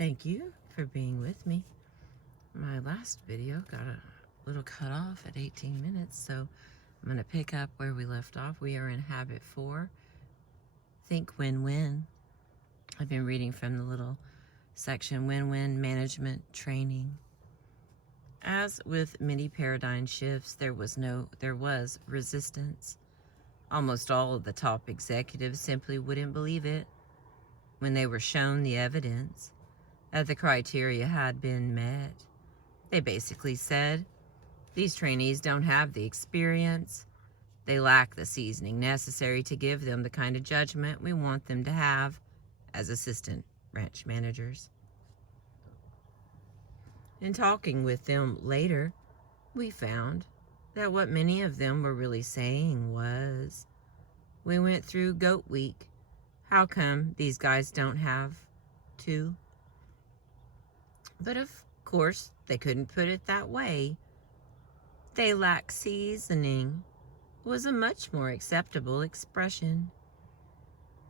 Thank you for being with me. My last video got a little cut off at 18 minutes, so I'm going to pick up where we left off. We are in Habit 4, Think Win-Win. I've been reading from the little section, Win-Win Management Training. As with many paradigm shifts, there was resistance. Almost all of the top executives simply wouldn't believe it when they were shown the evidence that the criteria had been met. They basically said, these trainees don't have the experience. They lack the seasoning necessary to give them the kind of judgment we want them to have as assistant branch managers. In talking with them later, we found that what many of them were really saying was, we went through GOAT Week. How come these guys don't have to? But of course, they couldn't put it that way. They lack seasoning was a much more acceptable expression.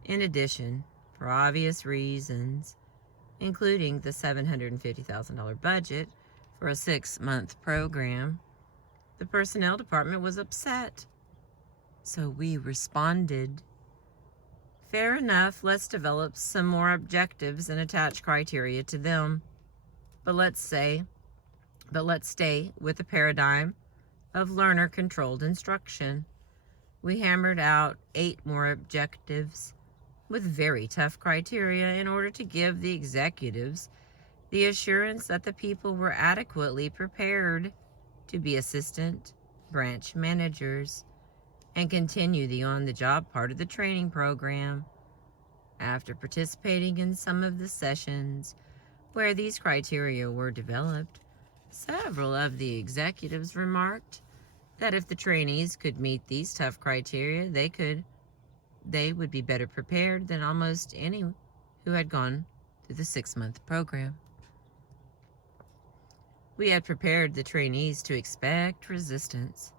In addition, for obvious reasons, including the $750,000 budget for a 6-month program, the personnel department was upset. So we responded, fair enough, let's develop some more objectives and attach criteria to them. But let's stay with the paradigm of learner-controlled instruction. We hammered out 8 more objectives with very tough criteria in order to give the executives the assurance that the people were adequately prepared to be assistant branch managers and continue the on-the-job part of the training program. After participating in some of the sessions where these criteria were developed, several of the executives remarked that if the trainees could meet these tough criteria, they would be better prepared than almost any who had gone through the 6-month program. We had prepared the trainees to expect resistance.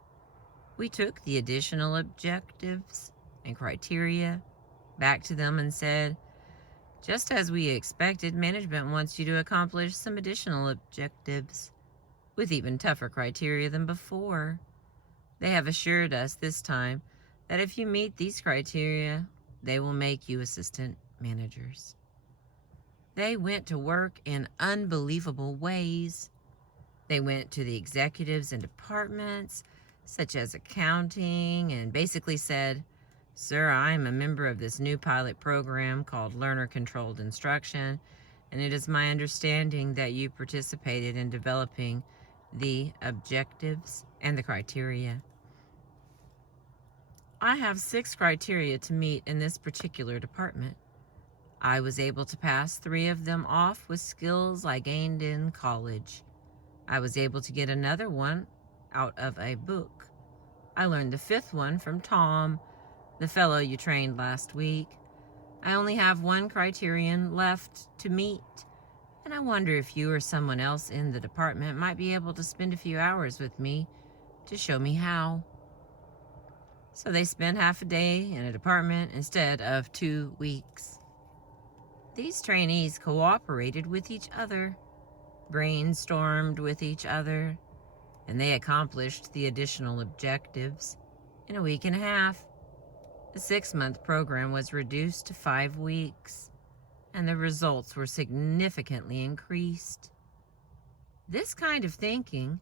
We took the additional objectives and criteria back to them and said, just as we expected, management wants you to accomplish some additional objectives with even tougher criteria than before. They have assured us this time that if you meet these criteria, they will make you assistant managers. They went to work in unbelievable ways. They went to the executives and departments, such as accounting, and basically said, sir, I am a member of this new pilot program called Learner-Controlled Instruction, and it is my understanding that you participated in developing the objectives and the criteria. I have 6 criteria to meet in this particular department. I was able to pass 3 of them off with skills I gained in college. I was able to get another one out of a book. I learned the 5th one from Tom, the fellow you trained last week. I only have 1 criterion left to meet, and I wonder if you or someone else in the department might be able to spend a few hours with me to show me how. So they spent half a day in a department instead of 2 weeks. These trainees cooperated with each other, brainstormed with each other, and they accomplished the additional objectives in a week and a half. The 6-month program was reduced to 5 weeks, and the results were significantly increased. This kind of thinking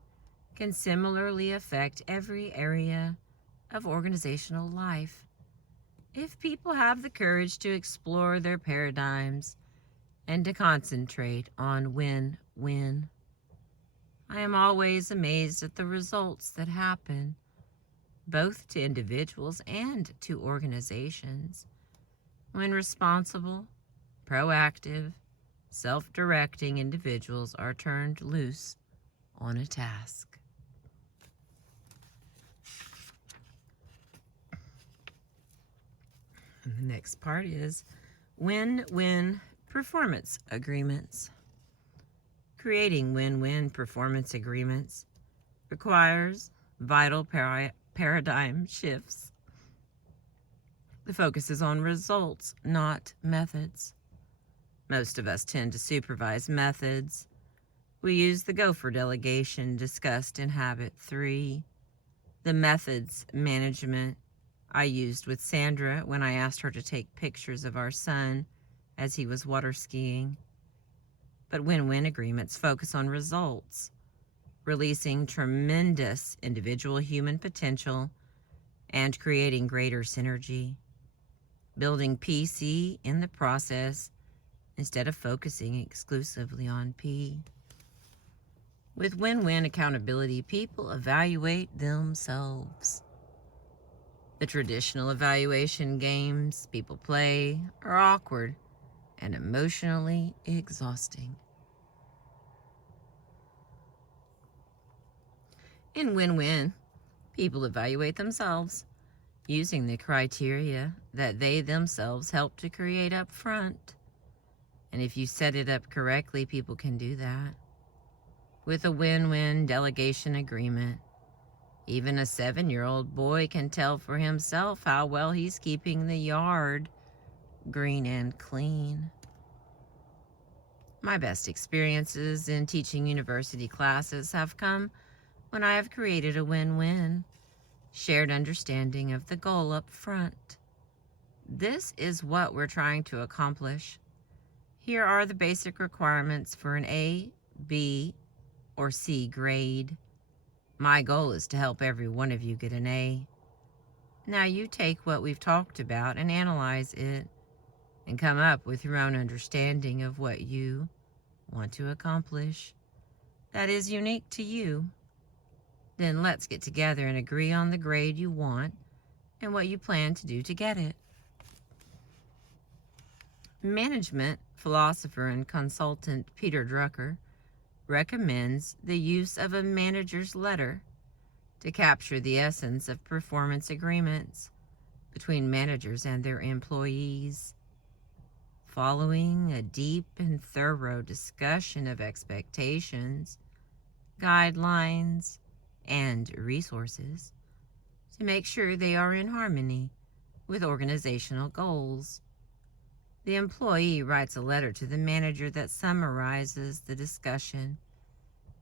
can similarly affect every area of organizational life. If people have the courage to explore their paradigms and to concentrate on win-win. I am always amazed at the results that happen, both to individuals and to organizations, when responsible, proactive, self-directing individuals are turned loose on a task. And the next part is win-win performance agreements. Creating win-win performance agreements requires vital paradigm shifts. The focus is on results, not methods. Most of us tend to supervise methods. We use the gopher delegation discussed in Habit 3, the methods management I used with Sandra when I asked her to take pictures of our son as he was water skiing. But win-win agreements focus on results, releasing tremendous individual human potential and creating greater synergy, building PC in the process instead of focusing exclusively on P. With win-win accountability, people evaluate themselves. The traditional evaluation games people play are awkward and emotionally exhausting. In win-win, people evaluate themselves using the criteria that they themselves help to create up front. And if you set it up correctly, people can do that. With a win-win delegation agreement, even a 7-year-old boy can tell for himself how well he's keeping the yard green and clean. My best experiences in teaching university classes have come when I have created a win-win, shared understanding of the goal up front. This is what we're trying to accomplish. Here are the basic requirements for an A, B, or C grade. My goal is to help every one of you get an A. Now you take what we've talked about and analyze it and come up with your own understanding of what you want to accomplish that is unique to you. Then let's get together and agree on the grade you want and what you plan to do to get it. Management philosopher and consultant Peter Drucker recommends the use of a manager's letter to capture the essence of performance agreements between managers and their employees. Following a deep and thorough discussion of expectations, guidelines, and resources to make sure they are in harmony with organizational goals, the employee writes a letter to the manager that summarizes the discussion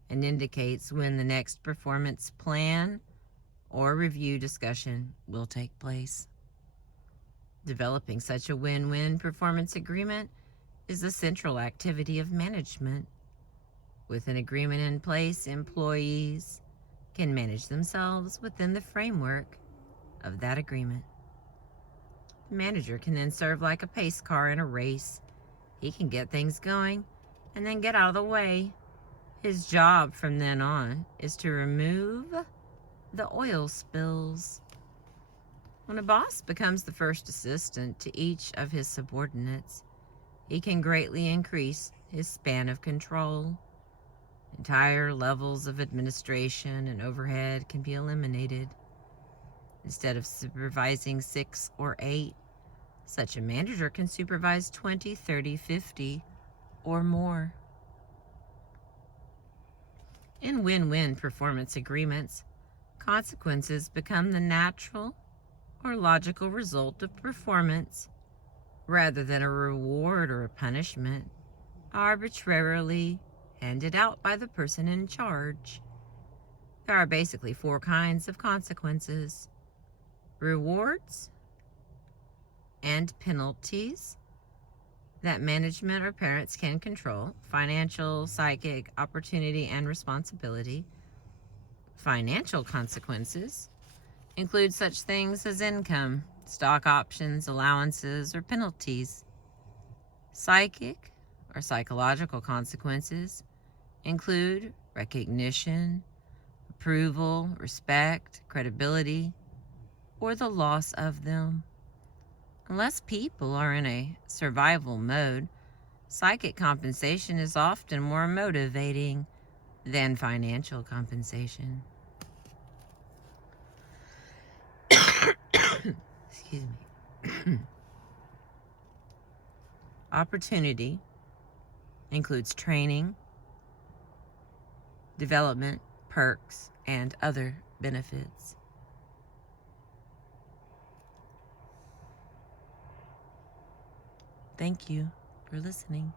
and indicates when the next performance plan or review discussion will take place. Developing such a win-win performance agreement is the central activity of management. With an agreement in place, employees can manage themselves within the framework of that agreement. The manager can then serve like a pace car in a race. He can get things going and then get out of the way. His job from then on is to remove the oil spills. When a boss becomes the first assistant to each of his subordinates, he can greatly increase his span of control. Entire levels of administration and overhead can be eliminated. Instead of supervising 6 or 8, such a manager can supervise 20, 30, 50, or more. In win-win performance agreements, consequences become the natural or logical result of performance rather than a reward or a punishment arbitrarily handed out by the person in charge. There are basically 4 kinds of consequences: rewards and penalties that management or parents can control: financial, psychic, opportunity, and responsibility. Financial consequences include such things as income, stock options, allowances, or penalties. Psychic or psychological consequences include recognition, approval, respect, credibility, or the loss of them. Unless people are in a survival mode, psychic compensation is often more motivating than financial compensation. Excuse me. Opportunity includes training, development, perks, and other benefits. Thank you. for listening.